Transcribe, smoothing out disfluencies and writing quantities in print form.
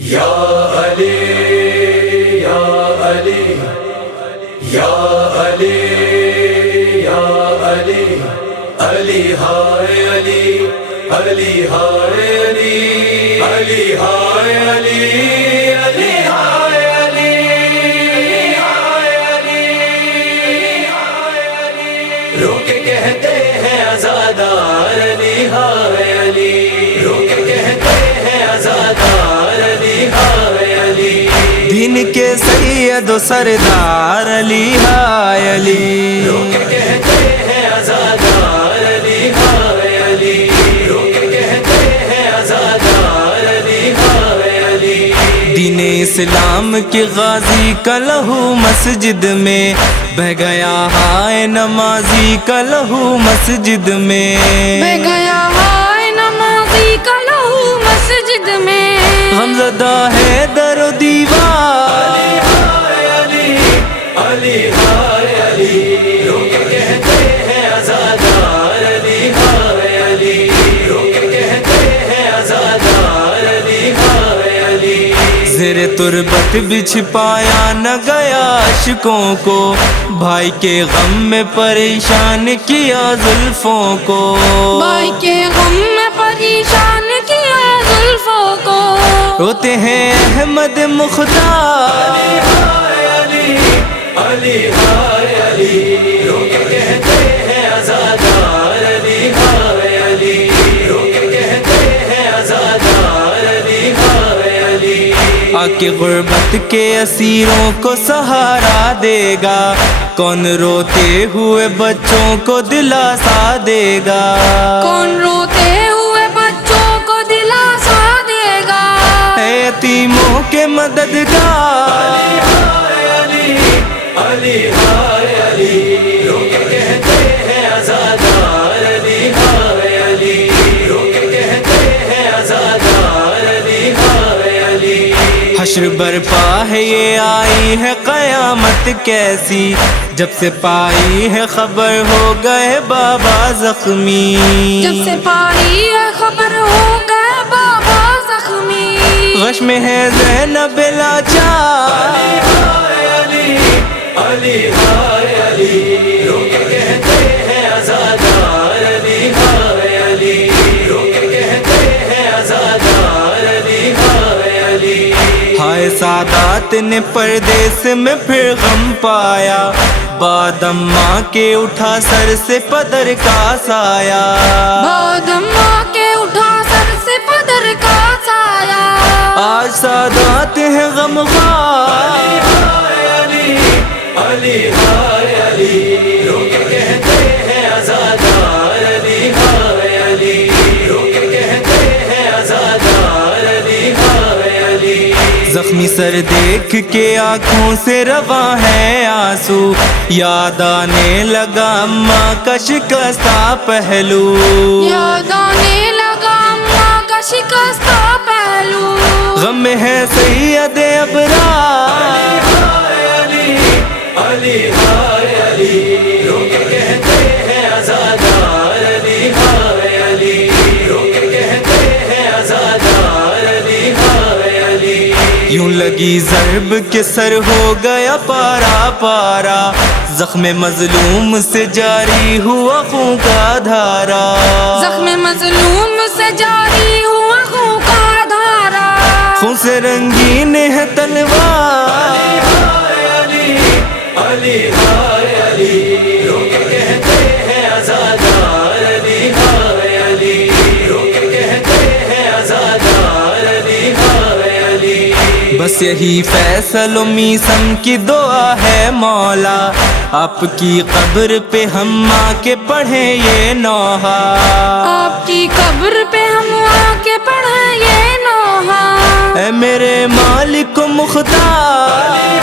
یا علی یا علی یا علی یا علی علی ہائے علی علی ہائے علی علی ہائے علی علی ہائے علی رو کے کہتے ہیں عزادار علی ہائے علی رو کے کہتے ہیں عزادار علی ہائے علی دین کے سید و سردار علی ہائے علی رو کے کہتے ہیں عزادار علی ہائے علی رو کے کہتے ہیں عزادار علی ہائے علی دین اسلام کے غازی کا لہو مسجد میں بہ گیا ہائے نمازی کا لہو مسجد میں بہ گیا ہائے نمازی کا لہو مسجد میں غمزدہ ہے در و دیوار علی ہائے علی رو کے کہتے ہیں عزادار علی ہائے علی رو کے کہتے ہیں عزادار علی ہائے علی زیر تربت بچھ پایا نہ گیا عشقوں کو بھائی کے غم میں پریشان کیا زلفوں کو بھائی کے غم میں پریشان کیا زلفوں کو روتے ہیں احمد مختار علی ہائے علی رو کے کہتے ہیں عزادار علی ہائے علی رو کے کہتے ہیں عزادار علی ہائے علی آکے غربت کے اسیروں کو سہارا دے گا کون روتے ہوئے بچوں کو دلاسا دے گا کون روتے ہوئے بچوں کو دلاسا دے گا اے یتیموں کے مددگار علی ہائے علی رو کے کہتے ہیں عزادار علی ہائے علی رو کے کہتے ہیں عزادار علی ہائے علی حشر برپا ہے یہ آئی ہے قیامت کیسی جب سے پائی ہے خبر ہو گئے بابا زخمی جب سے پائی ہے خبر ہو گئے بابا زخمی غش میں ہے زینب لاچار علی ہائے علی رو کے کہتے ہیں عزادار علی ہائے علی رو کے کہتے ہیں عزادار علی ہائے علی ہائے سادات نے پردیس میں پھر غم پایا بعد اماں کے اٹھا سر سے پدر کا سایہ بعد اماں کے اٹھا سر سے پدر کا سایہ آج سادات ہیں غمخوار علی ہائے علی رو کے کہتے ہیں عزادار علی ہائے علی رو کے کہتے ہیں عزادار علی ہائے علی زخمی سر دیکھ کے آنکھوں سے رواں ہے آنسو یاد آنے لگا اماں کا شکستہ پہلو یاد آنے لگا اماں کا شکستہ پہلو غم میں ہے سید ابرار علی ہائے علی رو کے کہتے ہیں عزادار علی ہائے علی رو کے کہتے ہیں عزادار علی ہائے علی یوں لگی ضرب کے سر ہو گیا پارا پارا زخم مظلوم سے جاری ہوا خون کا دھارا زخم مظلوم سے جاری ہوا خون کا دھارا خون سے رنگین ہے تلوار علی ہائے علی رو کے کہتے ہیں عزادار علی ہائے علی رو کے کہتے ہیں عزادار علی ہائے علی بس یہی فیصل و میثم کی دعا ہے مولا آپ کی قبر پہ ہم آ کے پڑھیں یہ نوحہ آپ کی قبر پہ ہم آ کے پڑھیں یہ نوحہ اے میرے مالک و مختار